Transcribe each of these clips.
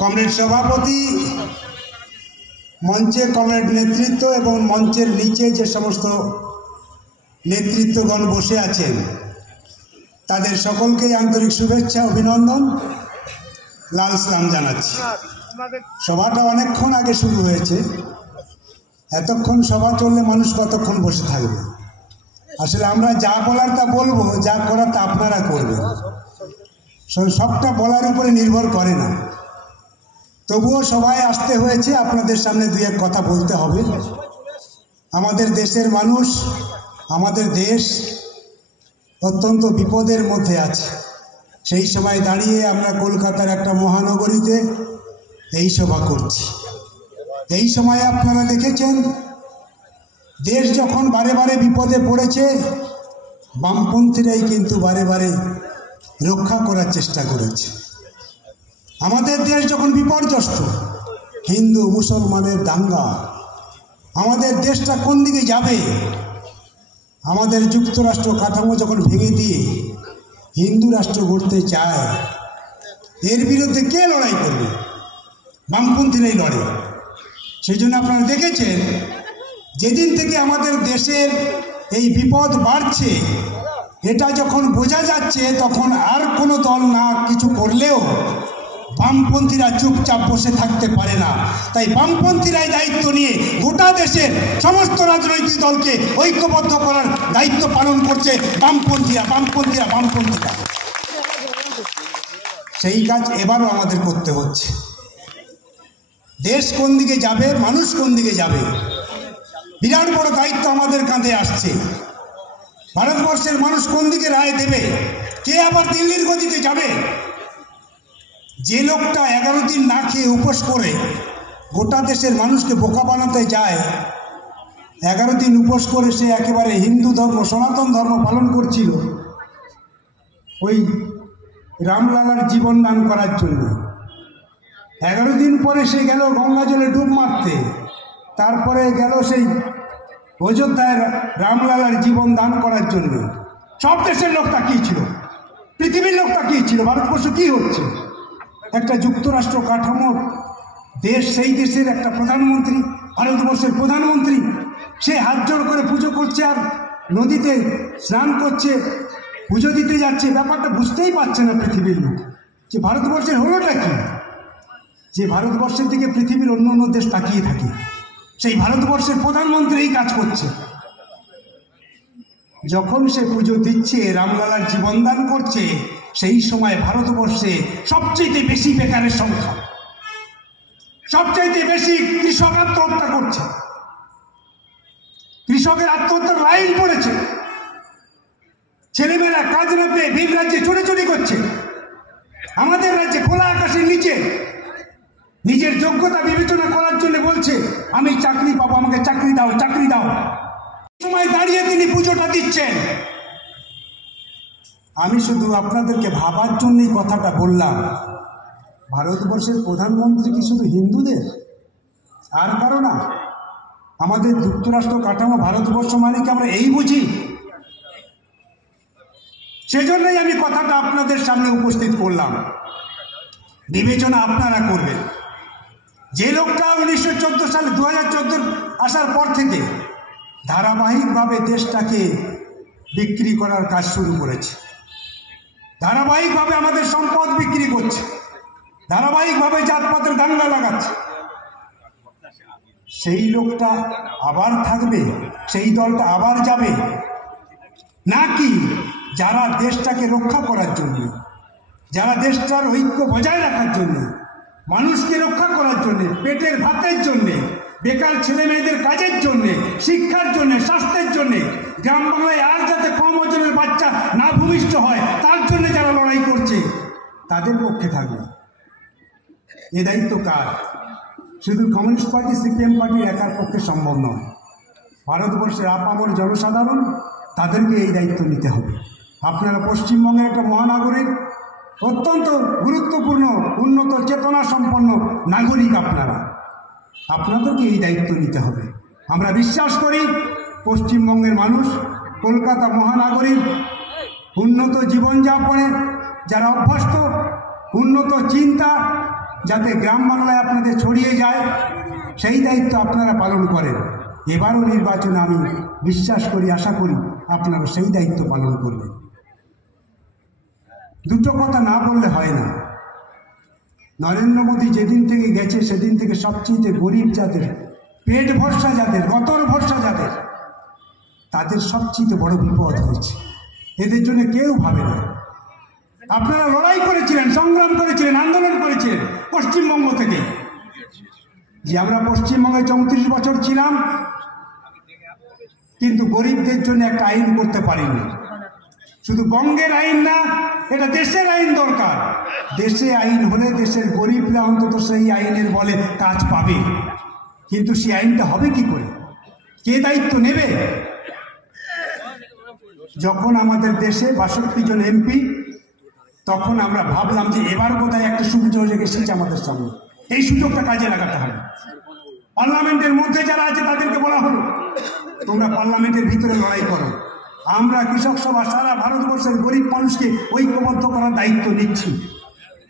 Comrade সভাপতি, মঞ্চে comrade নেতৃত্ব এবং মঞ্চের নিচে যে সমস্ত নেতৃত্বগণ বসে আছেন তাদের সকলকেই আন্তরিক শুভেচ্ছা অভিনন্দন লাল সালাম জানাচ্ছি। সভাটা অনেকক্ষণ আগে শুরু হয়েছে, এতক্ষণ সভা চললে মানুষ কতক্ষণ বসে থাকবে? আসলে আমরা যা বলার তা বলবো, যা করার তা আপনারা করবেন। সবটা বলার উপরে নির্ভর করে না, তবুও সবাই আসতে হয়েছে, আপনাদের সামনে দুই এক কথা বলতে হবে। আমাদের দেশের মানুষ, আমাদের দেশ অত্যন্ত বিপদের মধ্যে আছে। সেই সময় দাঁড়িয়ে আমরা কলকাতার একটা মহানগরীতে এই সভা করছি। এই সময়ে আপনারা দেখেছেন দেশ যখন বারে বারে বিপদে পড়েছে, বামপন্থীরাই কিন্তু বারে বারে রক্ষা করার চেষ্টা করেছে। আমাদের দেশ যখন বিপর্যস্ত, হিন্দু মুসলমানের দাঙ্গা, আমাদের দেশটা কোন দিকে যাবে? আমাদের যুক্তরাষ্ট্র কাঠামো যখন ভেঙে দিয়ে হিন্দু রাষ্ট্র গড়তে চায়, এর বিরুদ্ধে কে লড়াই করবে? বামপন্থীরাই লড়ে। সেই জন্য আপনারা দেখেছেন যেদিন থেকে আমাদের দেশের এই বিপদ বাড়ছে, এটা যখন বোঝা যাচ্ছে, তখন আর কোনো দল না কিছু করলেও বামপন্থীরা চুপচাপ বসে থাকতে পারে না। তাই বামপন্থীরাই দায়িত্ব নিয়ে গোটা দেশের সমস্ত রাজনৈতিক দলকে ঐক্যবদ্ধ করার দায়িত্ব পালন করছে বামপন্থীরা। সেই কাজ এবারও আমাদের করতে হচ্ছে। দেশ কোন দিকে যাবে, মানুষ কোন দিকে যাবে, বিরাট বড় দায়িত্ব আমাদের কাঁধে আসছে। ভারতবর্ষের মানুষ কোন দিকে রায় দেবে? কে আবার দিল্লির গদিতে যাবে? যে লোকটা 11 দিন না খেয়ে উপোস করে গোটা দেশের মানুষকে বোকা বানাতে যায়, 11 দিন উপোস করে সে একেবারে হিন্দু ধর্ম, সনাতন ধর্ম পালন করছিল ওই রামলালার জীবন দান করার জন্য। 11 দিন পরে সে গেল গঙ্গা জলে ডুব মারতে, তারপরে গেল সেই অযোধ্যায় রামলালার জীবন দান করার জন্য। সব দেশের লোক তাকিয়েছিল, পৃথিবীর লোক তাকিয়েছিল, ভারতবর্ষ কী হচ্ছে? একটা যুক্তরাষ্ট্র কাঠামোর দেশ, সেই দেশের একটা প্রধানমন্ত্রী, ভারতবর্ষের প্রধানমন্ত্রী, সে হাত জোড় করে পুজো করছে আর নদীতে স্নান করছে, পুজো দিতে যাচ্ছে। ব্যাপারটা বুঝতেই পারছে না পৃথিবীর লোক যে ভারতবর্ষের হলোটা কি। যে ভারতবর্ষের দিকে পৃথিবীর অন্য অন্য দেশ তাকিয়ে থাকে, সেই ভারতবর্ষের প্রধানমন্ত্রী এই কাজ করছে। যখন সে পুজো দিচ্ছে, রামলালার জীবনদান করছে, সেই সময় ভারতবর্ষে সবচেয়ে বেশি বেকারের সংখ্যা, সবচেয়ে বেশি কৃষক আত্মহত্যা করছে, কৃষকের আত্মহত্যার লাইন পড়েছে, ছেলেমেয়েরা কাজ না পেয়ে ভিন রাজ্যে চুরি করছে। আমাদের রাজ্যে খোলা আকাশের নিচে নিজের যোগ্যতা বিবেচনা করার জন্য বলছে আমি চাকরি পাবো, আমাকে চাকরি দাও, চাকরি দাও। সময় দাঁড়িয়ে তিনি পুজোটা দিচ্ছেন। আমি শুধু আপনাদেরকে ভাবার জন্যই কথাটা বললাম, ভারতবর্ষের প্রধানমন্ত্রী কি শুধু হিন্দুদের? আর কারো না? আমাদের যুক্তরাষ্ট্র কাঠামো, ভারতবর্ষ মানে কি আমরা এই বুঝি? সেজন্যই আমি কথাটা আপনাদের সামনে উপস্থিত করলাম। বিবেচনা আপনারা করবেন। যে লোকটা 1914 সালে 2014 আসার পর থেকে ধারাবাহিকভাবে দেশটাকে বিক্রি করার কাজ শুরু করেছে, ধারাবাহিকভাবে আমাদের সম্পদ বিক্রি করছে, ধারাবাহিকভাবে জাতপাতের দাঙ্গা লাগাচ্ছে, সেই লোকটা আবার থাকবে? সেই দলটা আবার যাবে? নাকি যারা দেশটাকে রক্ষা করার জন্য, যারা দেশটার ঐক্য বজায় রাখার জন্য, মানুষকে রক্ষা করার জন্যে, পেটের ভাতের জন্যে, বেকার ছেলে মেয়েদের কাজের জন্যে, শিক্ষার জন্যে, স্বাস্থ্যের জন্যে, গ্রাম বাংলায় আর যাতে কম ওজনের বাচ্চা না ভূমিষ্ঠ হয় তার জন্য যারা লড়াই করছে, তাদের পক্ষে থাকবে? এ দায়িত্ব কার? শুধু কমিউনিস্ট পার্টি, সিপিএম পার্টির একার পক্ষে সম্ভব নয়। ভারতবর্ষের আপামর জনসাধারণ, তাদেরকে এই দায়িত্ব নিতে হবে। আপনারা পশ্চিমবঙ্গের একটা মহানাগরিক, অত্যন্ত গুরুত্বপূর্ণ, উন্নত চেতনা সম্পন্ন নাগরিক আপনাদেরকে এই দায়িত্ব নিতে হবে। আমরা বিশ্বাস করি পশ্চিমবঙ্গের মানুষ, কলকাতা মহানগরীর উন্নত জীবনযাপনে যারা অভ্যস্ত, উন্নত চিন্তা যাতে গ্রাম বাংলায় আপনাদের ছড়িয়ে যায়, সেই দায়িত্ব আপনারা পালন করেন। এবারও নির্বাচনে আমি বিশ্বাস করি, আশা করি আপনারা সেই দায়িত্ব পালন করবেন। দুটো কথা না বললে হয় না। নরেন্দ্র মোদী যেদিন থেকে গেছে সেদিন থেকে সবচেয়ে গরিব যাদের, পেট ভরসা যাদের, গতর ভরসা যাদের, তাদের সবচেয়ে বড় বিপদ হয়েছে। এদের জন্য কেউ ভাবে না। আপনারা লড়াই করেছিলেন, সংগ্রাম করেছিলেন, আন্দোলন করেছিলেন পশ্চিমবঙ্গ থেকে। যে আমরা পশ্চিমবঙ্গে 34 বছর ছিলাম, কিন্তু গরিবদের জন্য একটা আইন করতে পারিনি। শুধু বঙ্গের আইন না, এটা দেশের আইন দরকার। দেশে আইন হলে দেশের গরিবরা অন্তত সেই আইনের বলে কাজ পাবে। কিন্তু সেই আইনটা হবে কি করে? কে দায়িত্ব নেবে? যখন আমাদের দেশে 62 জন এমপি, তখন আমরা ভাবলাম যে এবার বোধহয় একটা সুযোগ এসেছে আমাদের সামনে, এই সুযোগটা কাজে লাগাতে হবে। পার্লামেন্টের মধ্যে যারা আছে তাদেরকে বলা হলো, তোমরা পার্লামেন্টের ভিতরে লড়াই করো। আমরা কৃষক সভা সারা ভারতবর্ষের গরিব মানুষকে ঐক্যবদ্ধ করার দায়িত্ব নিচ্ছি।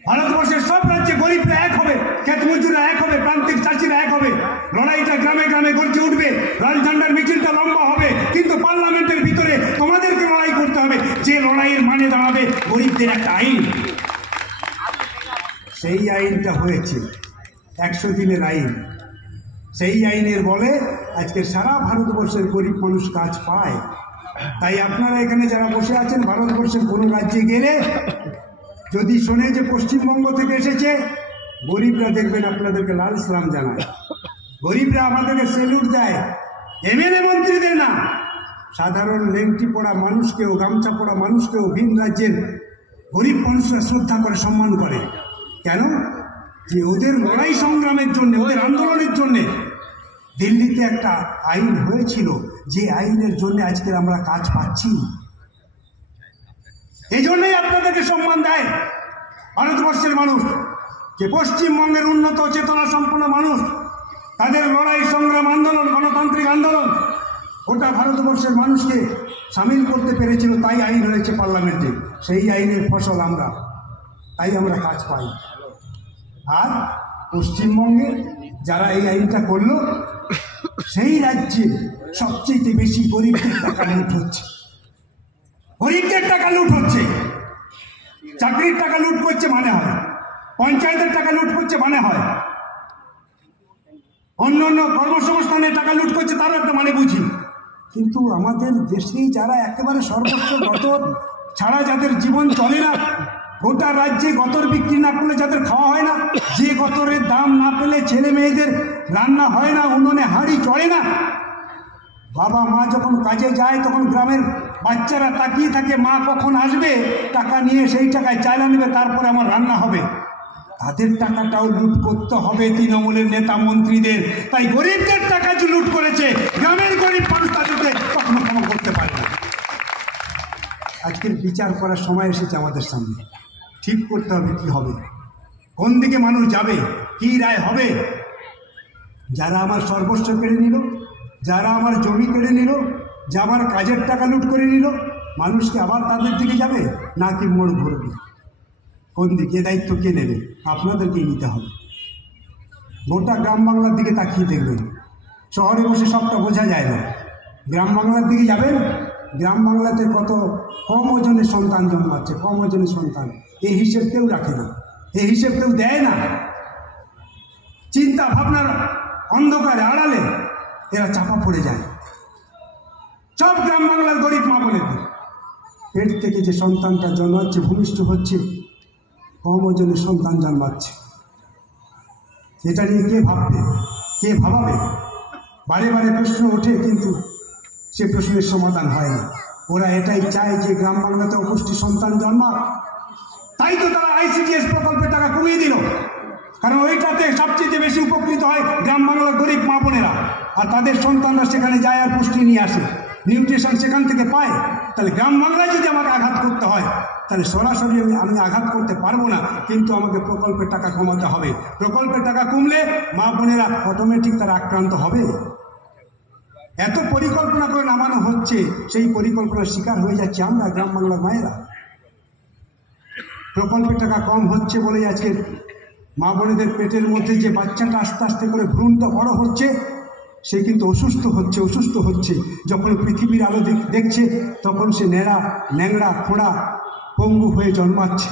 ভারতবর্ষের সব রাজ্যে গরিবরা এক হবে, ক্ষেত মজুররা এক হবে, প্রান্তিক চাষিরা এক হবে। লড়াইটা গ্রামে গ্রামে গর্জে উঠবে, রাজঝান্ডার মিছিলটা লম্বা হবে, কিন্তু পার্লামেন্টের ভিতরে তোমাদেরকে লড়াই করতে হবে। যে লড়াইয়ের মানে দাঁড়াবে গরিবদের একটা আইন। সেই আইনটা হয়েছে 100 দিনের আইন। সেই আইনের বলে আজকে সারা ভারতবর্ষের গরিব মানুষ কাজ পায়। তাই আপনারা এখানে যারা বসে আছেন, ভারতবর্ষের কোনো রাজ্যে গেলে যদি শোনে যে পশ্চিমবঙ্গ থেকে এসেছে, গরিবরা দেখবেন আপনাদেরকে লাল সালাম জানায়। গরিবরা আমাদেরকে সেলুট দেয়, এমএলএ মন্ত্রীদের না, সাধারণ লেংটি পড়া মানুষকেও, গামছা পড়া মানুষকেও ভিন রাজ্যের গরিব মানুষরা শ্রদ্ধা করে, সম্মান করে। কেন? যে ওদের লড়াই সংগ্রামের জন্য, ওদের আন্দোলনের জন্যে দিল্লিতে একটা আইন হয়েছিল, যে আইনের জন্য আজকের আমরা কাজ পাচ্ছি। এই জন্যই আপনাদেরকে সম্মান দেয় ভারতবর্ষের মানুষ, যে পশ্চিমবঙ্গের উন্নত চেতনা সম্পন্ন মানুষ, তাদের লড়াই সংগ্রাম আন্দোলন, গণতান্ত্রিক আন্দোলন গোটা ভারতবর্ষের মানুষকে সামিল করতে পেরেছিল। তাই আইন হয়েছে পার্লামেন্টে, সেই আইনের ফসল আমরা, তাই আমরা কাজ পাই। আর পশ্চিমবঙ্গে যারা এই আইনটা করলো, সেই রাজ্যে সবচেয়ে বেশি গরিবদের টাকা লুট হচ্ছে। গরিবদের টাকা লুট হচ্ছে, চাকরির টাকা লুট করছে মানে হয়, পঞ্চায়েতের টাকা লুট করছে মানে হয়, অন্য অন্য কর্মসংস্থানের টাকা লুট করছে, তারও একটা মানে বুঝি। কিন্তু আমাদের দেশেই যারা একেবারে সর্বোচ্চ গতর ছাড়া যাদের জীবন চলে না, গোটা রাজ্যে গতর বিক্রি না করলে যাদের খাওয়া হয় না, যে গতরের দাম না পেলে ছেলে মেয়েদের রান্না হয় না, উনুনে হাঁড়ি চড়ে না, বাবা মা যখন কাজে যায় তখন গ্রামের বাচ্চারা তাকিয়ে থাকে মা কখন আসবে, টাকা নিয়ে সেই টাকায় চাইলা নেবে, তারপরে আমার রান্না হবে। তাদের টাকাটাও লুট করতে হবে তৃণমূলের নেতা মন্ত্রীদের। তাই গরিবদের টাকা যে লুট করেছে, গ্রামের গরিব মানুষ তাদেরকে কখনো ক্ষমা করতে পারে না। আজকের বিচার করার সময় এসেছে আমাদের সামনে, ঠিক করতে হবে কি হবে, কোন দিকে মানুষ যাবে, কি রায় হবে। যারা আমার সর্বস্ব কেড়ে নিল, যারা আমার জমি কেড়ে নিল, যে আমার কাজের টাকা লুট করে নিল, মানুষকে আবার তাদের দিকে যাবে নাকি মোড় ঘুরবে? কোন দিকে? দায়িত্ব কে নেবে? আপনাদেরকেই নিতে হবে। গোটা গ্রাম বাংলার দিকে তাকিয়ে দেখবেন, শহরে বসে সবটা বোঝা যায় না। গ্রাম বাংলার দিকে যাবেন, গ্রাম বাংলাতে কত কম ওজনের সন্তান জন্মাচ্ছে, কম ওজনের সন্তান, এই হিসেব কেউ রাখে না, এই হিসেব কেউ দেয় না। চিন্তা ভাবনার অন্ধকারে আড়ালে এরা চাপা পড়ে যায়। সব গ্রাম বাংলার গরিব মা বোনেদের পেট থেকে যে সন্তানটা জন্মাচ্ছে, ভূমিষ্ঠ হচ্ছে, কম ওজনের সন্তান জন্মাচ্ছে, এটা নিয়ে কে ভাববে, কে ভাবাবে? বারে বারে প্রশ্ন ওঠে, কিন্তু সে প্রশ্নের সমাধান হয় না। ওরা এটাই চায় যে গ্রাম বাংলাতে অপুষ্টি সন্তান জন্মাক। তাই তো তারা ICDS প্রকল্পের টাকা কমিয়ে দিল, কারণ ওইটাতে সবচেয়ে বেশি উপকৃত হয় গ্রাম বাংলার গরিব মা বোনেরা, আর তাদের সন্তানরা সেখানে যায় আর পুষ্টি নিয়ে আসে, নিউট্রিশন সেখান থেকে পায়। তাহলে গ্রাম বাংলায় যদি আমাকে আঘাত করতে হয়, তাহলে সরাসরি আমি আঘাত করতে পারবো না, কিন্তু আমাকে প্রকল্পের টাকা কমাতে হবে। প্রকল্পের টাকা কমলে মা বোনেরা অটোমেটিক তারা আক্রান্ত হবে। এত পরিকল্পনা করে নামানো হচ্ছে, সেই পরিকল্পনার শিকার হয়ে যাচ্ছে আমরা গ্রাম বাংলার মায়েরা। প্রকল্পের টাকা কম হচ্ছে বলেই আজকে মা বোনেদের পেটের মধ্যে যে বাচ্চাটা আস্তে আস্তে করে ভ্রূণটা বড় হচ্ছে, সে কিন্তু অসুস্থ হচ্ছে। যখন পৃথিবীর আলো দেখছে তখন সে ন্যাংড়া খোঁড়া পঙ্গু হয়ে জন্মাচ্ছে।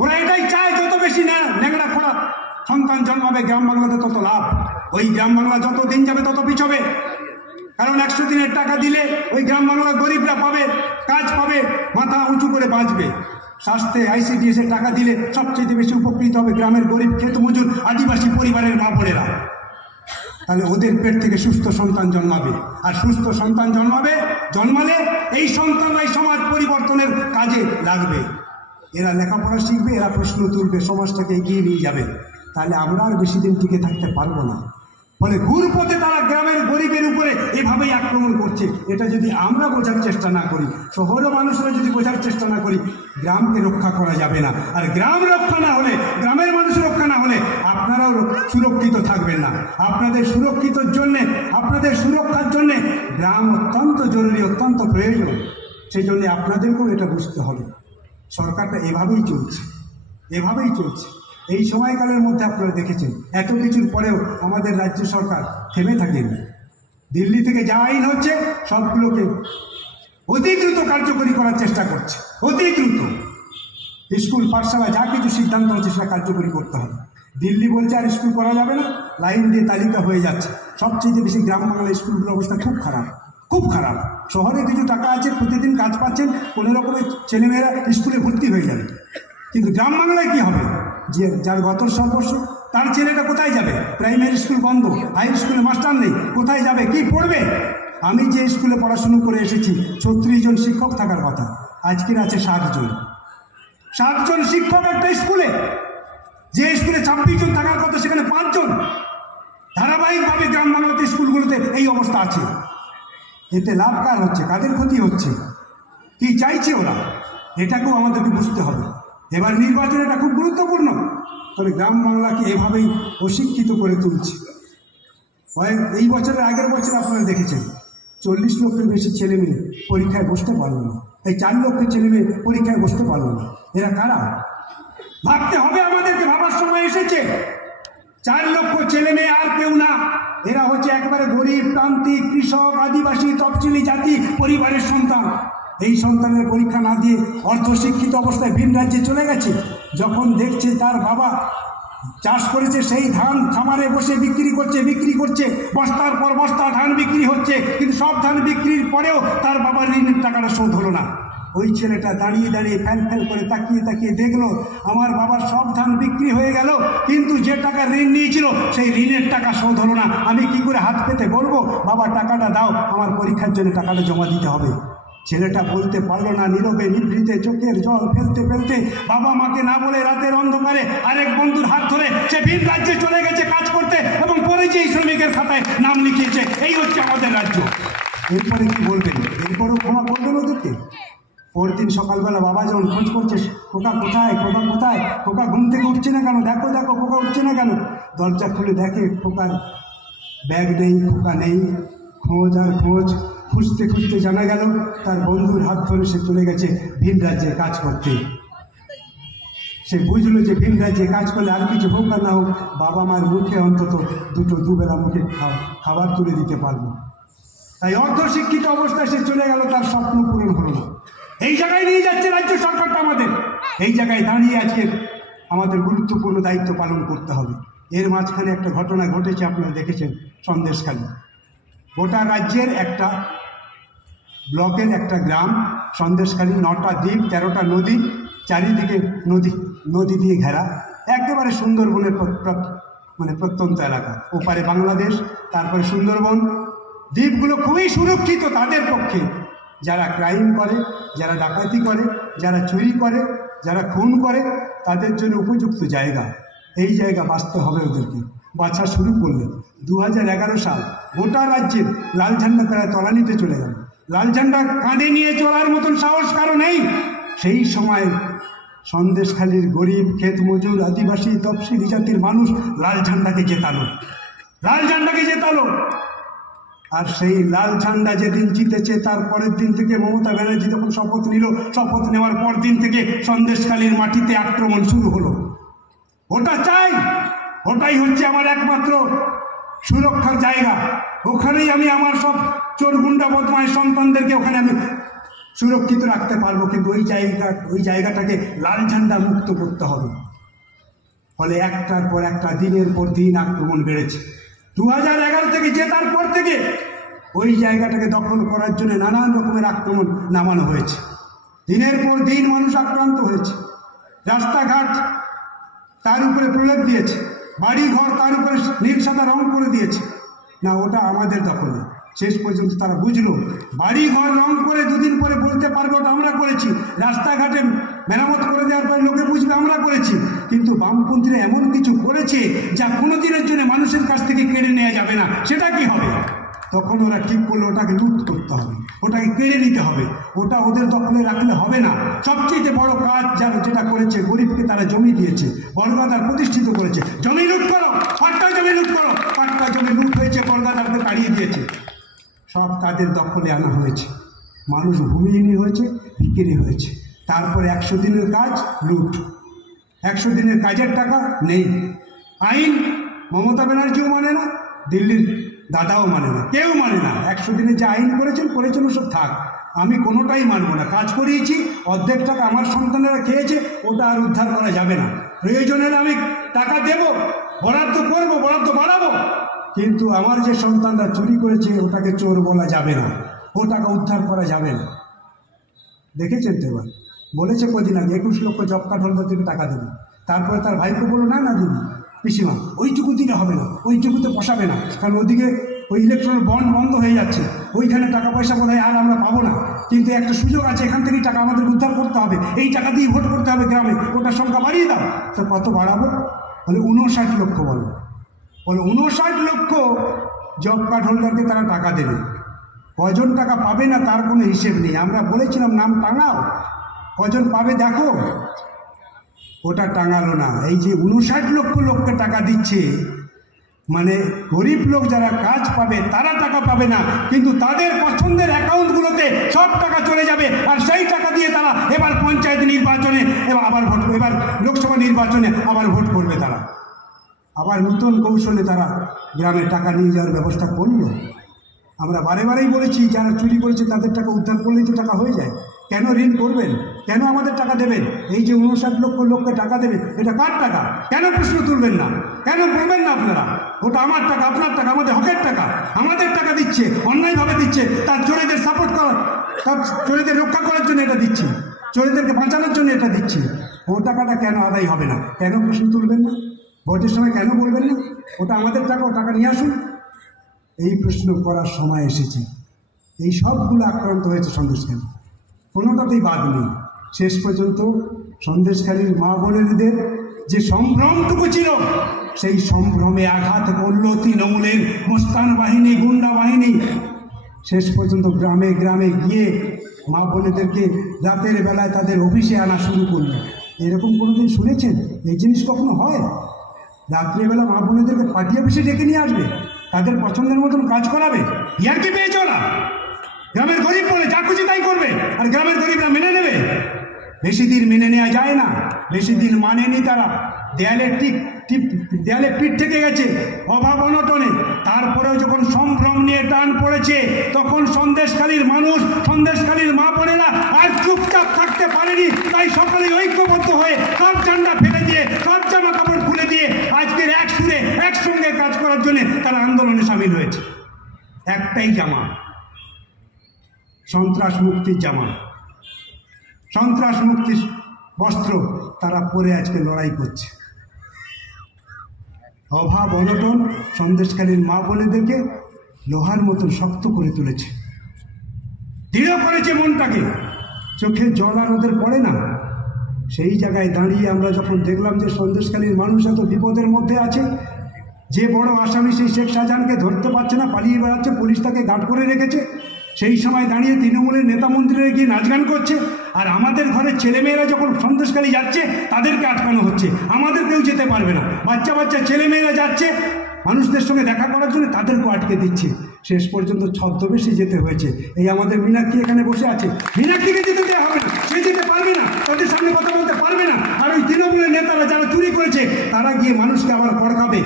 ওরা এটাই চায়, যত বেশি ন্যাংড়া খোঁড়া সন্তান জন্মাবে গ্রাম বাংলাতে তত লাভ। ওই গ্রাম বাংলা যত দিন যাবে তত পিছবে, কারণ 100 দিনের টাকা দিলে ওই গ্রাম বাংলার গরিবরা পাবে, কাজ পাবে, মাথা উঁচু করে বাঁচবে। স্বাস্থ্যে ICDS এর টাকা দিলে সবচেয়ে বেশি উপকৃত হবে গ্রামের গরিব ক্ষেত মজুর আদিবাসী পরিবারের মা বোনেরা। তাহলে ওদের পেট থেকে সুস্থ সন্তান জন্মাবে, আর সুস্থ সন্তান জন্মালে এই সন্তানরাই সমাজ পরিবর্তনের কাজে লাগবে। এরা লেখাপড়া শিখবে, এরা প্রশ্ন তুলবে, সমাজটাকে এগিয়ে নিয়ে যাবে। তাহলে আমরা আর বেশি দিন টিকে থাকতে পারবো না। ফলে ঘুরপথে তারা গ্রামের গরিবের উপরে এভাবেই আক্রমণ করছে। এটা যদি আমরা বোঝার চেষ্টা না করি, শহরের মানুষরা যদি বোঝার চেষ্টা না করি, গ্রামকে রক্ষা করা যাবে না। আর গ্রাম রক্ষা না হলে, গ্রামের মানুষ রক্ষা না হলে আপনারাও সুরক্ষিত থাকবেন না। আপনাদের সুরক্ষার জন্যে গ্রাম অত্যন্ত জরুরি, অত্যন্ত প্রয়োজন। সেই জন্যে আপনাদেরকেও এটা বুঝতে হবে। সরকারটা এভাবেই চলছে। এই সময়কালের মধ্যে আপনারা দেখেছেন এত কিছুর পরেও আমাদের রাজ্য সরকার থেমে থাকেনি। দিল্লি থেকে যা আইন হচ্ছে সবগুলোকে অতি দ্রুত কার্যকরী করার চেষ্টা করছে, অতি দ্রুত। স্কুল পাঠশালা যা কিছু সিদ্ধান্ত হচ্ছে সেটা কার্যকরী করতে হবে। দিল্লি বলছে আর স্কুল করা যাবে না, লাইন দিয়ে তালিকা হয়ে যাচ্ছে। সবচেয়ে বেশি গ্রাম বাংলা স্কুলগুলোর অবস্থা খুব খারাপ। শহরে কিছু টাকা আছে, প্রতিদিন কাজ পাচ্ছেন, কোনো রকমের ছেলেমেয়েরা স্কুলে ভর্তি হয়ে যাবে। কিন্তু গ্রাম বাংলায় কী হবে? যে যার গতর সর্বস্ব, তার ছেলেটা কোথায় যাবে? প্রাইমারি স্কুল বন্ধ, হাই স্কুলে মাস্টার নেই, কোথায় যাবে, কি পড়বে? আমি যে স্কুলে পড়াশুনো করে এসেছি 36 জন শিক্ষক থাকার কথা, আজকের আছে 7 জন। 7 জন শিক্ষক একটা স্কুলে। যে স্কুলে 26 জন থাকার কথা সেখানে 5 জন। ধারাবাহিকভাবে গ্রাম বাংলাতে স্কুলগুলোতে এই অবস্থা আছে। এতে লাভ কার হচ্ছে, কাদের ক্ষতি হচ্ছে, কি চাইছে ওরা? এটাকেও আমাদেরকে বুঝতে হবে। এবার নির্বাচন এটা খুব গুরুত্বপূর্ণ। তবে গ্রাম বাংলাকে এভাবেই অশিক্ষিত করে তুলছে। এই বছরের আগের বছর আপনারা দেখেছেন 40 লক্ষের বেশি ছেলেমেয়ে পরীক্ষায় বসতে পারলো না। এই 4 লক্ষের ছেলেমেয়ে পরীক্ষায় বসতে পারলো না। এরা কারা? ভাবতে হবে, আমাদেরকে ভাবার সময় এসেছে। 4 লক্ষ ছেলেমেয়ে আর কেউ না, এরা হচ্ছে একবারে গরিব, প্রান্তিক, কৃষক, আদিবাসী, তফসিলি জাতি পরিবারের সন্তান। এই সন্তানের পরীক্ষা না দিয়ে অর্ধশিক্ষিত অবস্থায় ভিন রাজ্যে চলে গেছে। যখন দেখছে তার বাবা চাষ করেছে, সেই ধান খামারে বসে বিক্রি করছে, বস্তার পর বস্তা ধান বিক্রি হচ্ছে, কিন্তু সব ধান বিক্রির পরেও তার বাবার ঋণের টাকাটা শোধ হলো না। ওই ছেলেটা দাঁড়িয়ে ফ্যাল করে তাকিয়ে দেখলো আমার বাবার সব ধান বিক্রি হয়ে গেল, কিন্তু যে টাকা ঋণ নিয়েছিল সেই ঋণের টাকা শোধ হলো না। আমি কি করে হাত পেতে বলবো বাবা টাকাটা দাও, আমার পরীক্ষার জন্য টাকাটা জমা দিতে হবে? ছেলেটা বলতে পারলো না, নীরবে নিভৃতে চোখের জল ফেলতে বাবা মাকে না বলে রাতের অন্ধকারে আরেক বন্ধুর হাত ধরে সে ভিন রাজ্যে চলে গেছে কাজ করতে, এবং পরে যে শ্রমিকের খাতায় নাম লিখিয়েছে। এই হচ্ছে আমাদের রাজ্য। এরপরে কি বলবেন? এরপরেও ক্ষমা করবেন ওদেরকে? পরদিন সকালবেলা বাবা যখন খোঁজ করছে, খোকা কোথায়, খোকা ঘুম থেকে উঠছে না কেন, দেখো খোকা উঠছে না কেন? দরজা খুলে দেখে খোকার ব্যাগ নেই, খোকা নেই। খুঁজতে জানা গেল তার বন্ধুর হাত ধরে সে চলে গেছে ভিন রাজ্যে কাজ করতে। সে বুঝলো যে ভিন রাজ্যে কাজ করলে আর কিছু হোক আর না হোক বাবা মার মুখে অন্তত দুবেলা মুখে খাবার তুলে দিতে পারবো। তাই অর্ধশিক্ষিত অবস্থায় সে চলে গেল, তার স্বপ্ন পূরণ হলো না। এই জায়গায় নিয়ে যাচ্ছে রাজ্য সরকারটা আমাদের। এই জায়গায় দাঁড়িয়ে আজকে আমাদের গুরুত্বপূর্ণ দায়িত্ব পালন করতে হবে। এর মাঝখানে একটা ঘটনা ঘটেছে, আপনারা দেখেছেন, সন্দেশখালী। গোটা রাজ্যের একটা ব্লকের একটা গ্রাম সন্দেশখালী, 9টা দ্বীপ, 13টা নদী, চারিদিকে নদী দিয়ে ঘেরা, একেবারে সুন্দরবনের প্রত্যন্ত এলাকা। ওপারে বাংলাদেশ, তারপরে সুন্দরবন। দ্বীপগুলো খুবই সুরক্ষিত তাদের পক্ষে, যারা ক্রাইম করে, যারা ডাকাতি করে, যারা চুরি করে, যারা খুন করে, তাদের জন্য উপযুক্ত জায়গা। এই জায়গা বাঁচতে হবে ওদেরকে। বাছা শুরু করলেন 2011 সাল। গোটা রাজ্যের লাল ঝান্ডা প্রায় তলানিতে চলে গেল। লাল ঝান্ডা কাঁধে নিয়ে চলার মতন সাহস কারো নেই। সেই সময় সন্দেশখালীর গরিব, ক্ষেত মজুর, আদিবাসী, তফসিলি জাতির মানুষ লাল ঝান্ডাকে জেতালো। আর সেই লাল ঝান্ডা যেদিন জিতেছে তার পরের দিন থেকে মমতা ব্যানার্জি যখন শপথ নিল, শপথ নেওয়ার পর দিন থেকে সন্দেশখালীর মাটিতে আক্রমণ শুরু হলো। ওটা চাই, ওটাই হচ্ছে আমার একমাত্র সুরক্ষার জায়গা। ওখানেই আমি আমার সব চোর গুন্ডা বদমাশ সন্তানদেরকে ওখানে আমি সুরক্ষিত রাখতে পারবো। কিন্তু ওই জায়গাটাকে লাল ঝান্ডা মুক্ত করতে হবে। ফলে একটার পর একটা দিনের পর দিন আক্রমণ বেড়েছে। 2011 থেকে জেতার পর থেকে ওই জায়গাটাকে দখল করার জন্য নানান রকমের আক্রমণ নামানো হয়েছে। দিনের পর দিন মানুষ আক্রান্ত হয়েছে। রাস্তাঘাট তার উপরে প্রলেপ দিয়েছে, বাড়ি ঘর তার উপরে নীল সাদা রং করে দিয়েছে। না, ওটা আমাদের দখলে। শেষ পর্যন্ত তারা বুঝলো, বাড়ি ঘর রং করে দুদিন পরে বলতে পারবে ওটা আমরা করেছি। রাস্তাঘাটে মেরামত করে দেওয়ার পরে লোকে বুঝবে আমরা করেছি। কিন্তু বামপন্থীরা এমন কিছু করেছে যা কোনোদিনের জন্য মানুষের কাছ থেকে কেড়ে নেওয়া যাবে না। সেটা কি হবে? তখন ওরা ঠিক করলো ওটাকে লুট করতে হবে, ওটাকে কেড়ে নিতে হবে। ওটা ওদের দখলে রাখলে হবে না। সবচেয়ে বড় কাজ যেটা করেছে, গরিবকে তারা জমি দিয়েছে, বর্গদার প্রতিষ্ঠিত করেছে। জমি লুট করো, পাট্টা জমি লুট করো। পাট্টা জমি লুট হয়েছে, বর্গদারকে তাড়িয়ে দিয়েছে। সব তাদের দখলে আনা হয়েছে। মানুষ ভূমিহীন হয়েছে, বিক্রি হয়েছে। তারপরে 100 দিনের কাজ লুট, 100 দিনের কাজের টাকা নেই। আইন মমতা ব্যানার্জিও মানে না, দিল্লির দাদাও মানে না, কেউ মানে না। 100 দিনে যে আইন করেছেন সব থাক, আমি কোনোটাই মানব না। কাজ করিয়েছি, অর্ধেক টাকা আমার সন্তানেরা খেয়েছে, ওটা আর উদ্ধার করা যাবে না। প্রয়োজনের আমি টাকা দেব, বরাদ্দ করবো, বরাদ্দ বাড়াবো, কিন্তু আমার যে সন্তানরা চুরি করেছে ওটাকে চোর বলা যাবে না, ও টাকা উদ্ধার করা যাবে না। দেখেছেন তো? এবার বলেছে কদিন আগে 21 লক্ষ জব কার্ড হোল্ডার থেকে টাকা দেবে। তারপরে তার ভাইকে বললো, না না দিদি, পিসিমা ওইটুকু দিলে হবে না, ওইটুকুতে পোষাবে না, কারণ ওদিকে ওই ইলেকট্রনিক বন্ড বন্ধ হয়ে যাচ্ছে, ওইখানে টাকা পয়সা বলে আর আমরা পাবো না। কিন্তু একটা সুযোগ আছে, এখান থেকেই টাকা আমাদের উদ্ধার করতে হবে, এই টাকা দিয়ে ভোট করতে হবে গ্রামে, ওটার সংখ্যা বাড়িয়ে দাও। তো কত বাড়াবো? বলে 59 লক্ষ। বলে 59 লক্ষ জব কার্ড হোল্ডারকে তারা টাকা দেবে। কজন টাকা পাবে না তার কোনো হিসেব নেই। আমরা বলেছিলাম নাম টাঙাও, কজন পাবে দেখো, ওটা টাঙালো না। এই যে 59 লক্ষ লোককে টাকা দিচ্ছে, মানে গরিব লোক যারা কাজ পাবে তারা টাকা পাবে না, কিন্তু তাদের পছন্দের অ্যাকাউন্টগুলোতে সব টাকা চলে যাবে। আর সেই টাকা দিয়ে তারা এবার পঞ্চায়েত নির্বাচনে আবার ভোট, এবার লোকসভা নির্বাচনে আবার ভোট করবে। তারা আবার নতুন কৌশলে তারা গ্রামে টাকা নিয়ে যাওয়ার ব্যবস্থা করলো। আমরা বারেই বলেছি, যারা চুরি করেছে তাদের টাকা উদ্ধার করলেই তো টাকা হয়ে যায়। কেন ঋণ করবেন? কেন আমাদের টাকা দেবেন? এই যে 59 লক্ষ লোককে টাকা দেবে, এটা কার টাকা? কেন প্রশ্ন তুলবেন না? কেন বলবেন না আপনারা ওটা আমার টাকা, আপনার টাকা, আমাদের হকের টাকা, আমাদের টাকা দিচ্ছে, অন্যায়ভাবে দিচ্ছে, তার চোরেদের সাপোর্ট করার, তার চোরেদের রক্ষা করার জন্য এটা দিচ্ছি, চোরেদেরকে বাঁচানোর জন্য এটা দিচ্ছি। ও টাকাটা কেন আদায় হবে না? কেন প্রশ্ন তুলবেন না? ভোটের সময় কেন বলবেন না ওটা আমাদের টাকা, ও টাকা নিয়ে আসুন? এই প্রশ্ন করার সময় এসেছে। এই সবগুলো আক্রান্ত হয়েছে সন্দেশখালী, কোনোটাতেই বাদ নেই। শেষ পর্যন্ত সন্দেশখালীর মা বোনেদের যে সম্ভ্রমটুকু ছিল, সেই সম্ভ্রমে আঘাত করল তৃণমূলের মোস্তান বাহিনী, গুন্ডা বাহিনী। শেষ পর্যন্ত গ্রামে গ্রামে গিয়ে মা বোনেদেরকে রাতের বেলায় তাদের অফিসে আনা শুরু করল। এরকম কোনোদিন শুনেছেন? এই জিনিস কখনো হয়? রাত্রেবেলা মা বোনেদেরকে পার্টি অফিসে ডেকে নিয়ে আসবে, তাদের পছন্দের মতন কাজ করাবে। ইয়ার কি পেয়েছ ওরা? গ্রামের গরিব বলে যা খুশি তাই করবে, আর গ্রামের গরিবরা মেনে নেবে? বেশি দিন মেনে নেওয়া যায় না, বেশি দিন মানেনি তারা। দেয়ালে পিঠ থেকে গেছে অভাব অনটনে। তারপরেও যখন সম্ভ্রম নিয়ে টান পড়েছে, তখন সন্দেশখালীর মানুষ, সন্দেশখালীর মা বোনেরা আর চুপচাপ থাকতে পারেনি। তাই সকলে ঐক্যবদ্ধ হয়ে সব ঝান্ডা ফেলে দিয়ে, সব জামা কাপড় খুলে দিয়ে আজকের এক সুরে একসঙ্গে কাজ করার জন্য তারা আন্দোলনে সামিল হয়েছে। একটাই জামা, সন্ত্রাস মুক্তির জামা, সন্ত্রাস মুক্তির বস্ত্র তারা পরে আজকে লড়াই করছে। অভাব অনটন সন্দেশখালীর মা বোনেদেরকে লোহার মতন শক্ত করে তুলেছে, দৃঢ় করেছে মনটাকে। চোখে জল আর ওদের পড়ে না। সেই জায়গায় দাঁড়িয়ে আমরা যখন দেখলাম যে সন্দেশখালীর মানুষ এত বিপদের মধ্যে আছে, যে বড় আসামি সেই শেখ শাহজাহানকে ধরতে পারছে না, পালিয়ে বেড়াচ্ছে, পুলিশ তাকে গার্ড করে রেখেছে, সেই সময় দাঁড়িয়ে তৃণমূলের নেতা মন্ত্রীরা গিয়ে নাচ গান করছে। আর আমাদের ঘরের ছেলেমেয়েরা যখন সন্দেশখালী যাচ্ছে তাদেরকে আটকানো হচ্ছে, আমাদের কেউ যেতে পারবে না। বাচ্চা বাচ্চা ছেলেমেয়েরা যাচ্ছে মানুষদের সঙ্গে দেখা করার জন্য, তাদেরকেও আটকে দিচ্ছে। শেষ পর্যন্ত ছদ্মবেশে যেতে হয়েছে। এই আমাদের মীনাক্ষী এখানে বসে আছে, মীনাক্ষীকে যেতে দেওয়া হবে না, সে যেতে পারবে না, তাদের সামনে কথা বলতে পারবে না। আর ওই তৃণমূলের নেতারা যারা চুরি করেছে তারা গিয়ে মানুষকে আবার ভড়কাবে,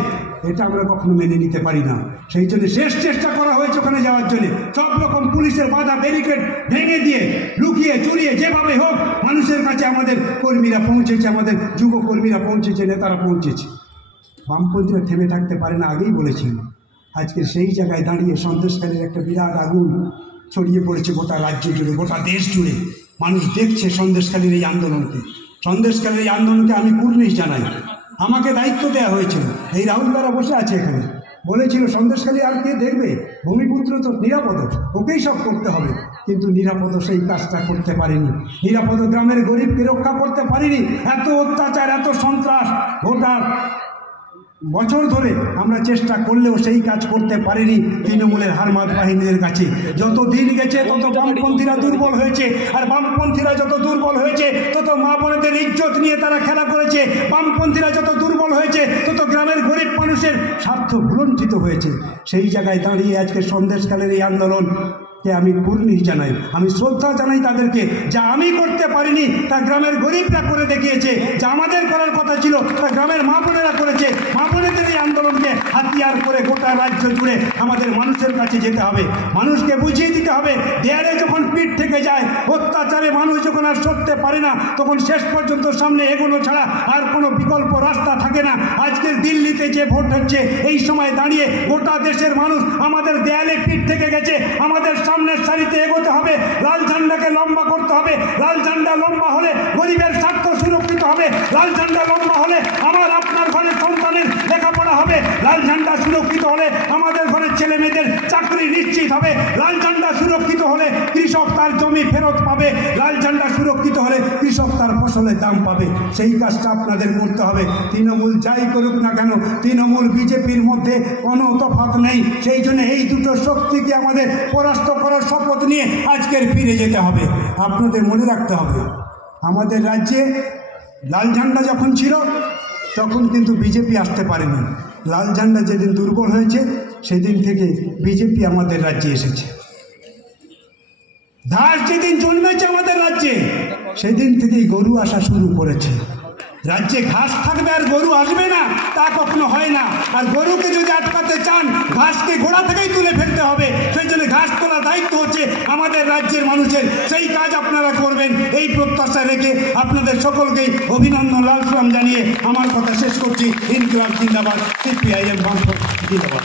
এটা আমরা কখনো মেনে নিতে পারি না। সেই জন্য শেষ চেষ্টা করা হয়েছে ওখানে যাওয়ার জন্য, সব রকম পুলিশের বাধা ব্যারিকেড ভেঙে দিয়ে লুকিয়ে চুরিয়ে যেভাবে হোক মানুষের কাছে আমাদের কর্মীরা পৌঁছেছে, আমাদের যুব কর্মীরা পৌঁছেছে, নেতারা পৌঁছেছে। বামপন্থীরা থেমে থাকতে পারে না, আগেই বলেছি। আজকে সেই জায়গায় দাঁড়িয়ে সন্দেশখালীর একটা বিরাট আগুন ছড়িয়ে পড়েছে গোটা রাজ্য জুড়ে, গোটা দেশ জুড়ে। মানুষ দেখছে সন্দেশখালীর এই আন্দোলনকে। সন্দেশখালীর এই আন্দোলনকে আমি কুর্নিশ জানাই। আমাকে দায়িত্ব দেওয়া হয়েছিল, এই রাহুল দ্বারা বসে আছে এখানে, বলেছিল সন্দেশখালী আর কে দেখবে, ভূমিপুত্র তো নিরাপদ, ওকেই সব করতে হবে। কিন্তু নিরাপদ সেই কাজটা করতে পারেনি, নিরাপদ গ্রামের গরিবকে রক্ষা করতে পারিনি। এত অত্যাচার, এত সন্ত্রাস গোটা বছর ধরে আমরা চেষ্টা করলেও সেই কাজ করতে পারিনি তৃণমূলের হারমাত বাহিনীদের কাছে। যত দিন গেছে তত বামপন্থীরা দুর্বল হয়েছে, আর বামপন্থীরা যত দুর্বল হয়েছে তত মা বোনদের ইজ্জত নিয়ে তারা খেলা করেছে। বামপন্থীরা যত দুর্বল হয়েছে তত গ্রামের গরিব মানুষের স্বার্থ ভুলঞ্চিত হয়েছে। সেই জায়গায় দাঁড়িয়ে আজকে সন্দেশকালের এই আন্দোলনকে আমি কুর্নিশ জানাই, আমি শ্রদ্ধা জানাই তাদেরকে। যা আমি করতে পারিনি তা গ্রামের গরিবরা করে দেখিয়েছে, যা আমাদের করার কথা ছিল তা গ্রামের মা বোনেরা করেছে। মা বোনেদের এই আন্দোলনকে হাতিয়ার করে গোটা রাজ্য জুড়ে আমাদের মানুষের কাছে যেতে হবে, মানুষকে বুঝিয়ে দিতে হবে। দেয়ালে যখন পিঠ থেকে যায়, অত্যাচারে মানুষ যখন আর সরতে পারে না, তখন শেষ পর্যন্ত সামনে এগোনো ছাড়া আর কোনো বিকল্প রাস্তা থাকে না। আজকের দিল্লিতে যে ভোট হচ্ছে, এই সময় দাঁড়িয়ে গোটা দেশের মানুষ আমাদের দেয়ালে পিঠ থেকে গেছে। আমাদের সামনের সারিতে এগোতে হবে, লাল ঝান্ডাকে লম্বা করতে হবে। লাল ঝান্ডা লম্বা হলে গরিবের স্বার্থ সুরক্ষিত হবে। লাল ঝান্ডা লম্বা হলে আমার আপনার ঘরের সন্তানের লেখাপড়া হবে। লাল ঝান্ডা সুরক্ষিত হলে আমাদের ঘরের ছেলে মেয়েদের চাকরি নিশ্চিত হবে। লাল ঝান্ডা সুরক্ষিত হলে কৃষক তার জমি ফেরত পাবে। লাল ঝান্ডা সুরক্ষিত হলে কৃষক তার ফসলের দাম পাবে। সেই কাজটা আপনাদের করতে হবে। তৃণমূল যাই করুক না কেন, তৃণমূল বিজেপির মধ্যে কোনো তফাৎ নেই। সেই জন্য এই দুটো শক্তিকে আমাদের পরাস্ত করার শপথ নিয়ে আজকের ফিরে যেতে হবে। আপনাদের মনে রাখতে হবে, আমাদের রাজ্যে লাল ঝান্ডা যখন ছিল তখন কিন্তু বিজেপি আসতে পারেনি। লাল ঝান্ডা যেদিন দুর্বল হয়েছে সেদিন থেকে বিজেপি আমাদের রাজ্যে এসেছে। ঘাস যেদিন জন্মেছে আমাদের রাজ্যে সেদিন থেকেই গরু আসা শুরু করেছে। রাজ্যে ঘাস থাকবে আর গরু আসবে না, তা কখনো হয় না। আর গরুকে যদি আটকাতে চান, ঘাসকে গোড়া থেকেই তুলে ফেলতে হবে। সেই জন্য ঘাস তোলার দায়িত্ব হচ্ছে আমাদের রাজ্যের মানুষের। সেই কাজ আপনারা করবেন এই প্রত্যাশা রেখে আপনাদের সকলকেই অভিনন্দন, লাল সালাম জানিয়ে আমার কথা শেষ করছি। ইনকিলাব জিন্দাবাদ, সিপিআইএম বামপন্থী জিন্দাবাদ।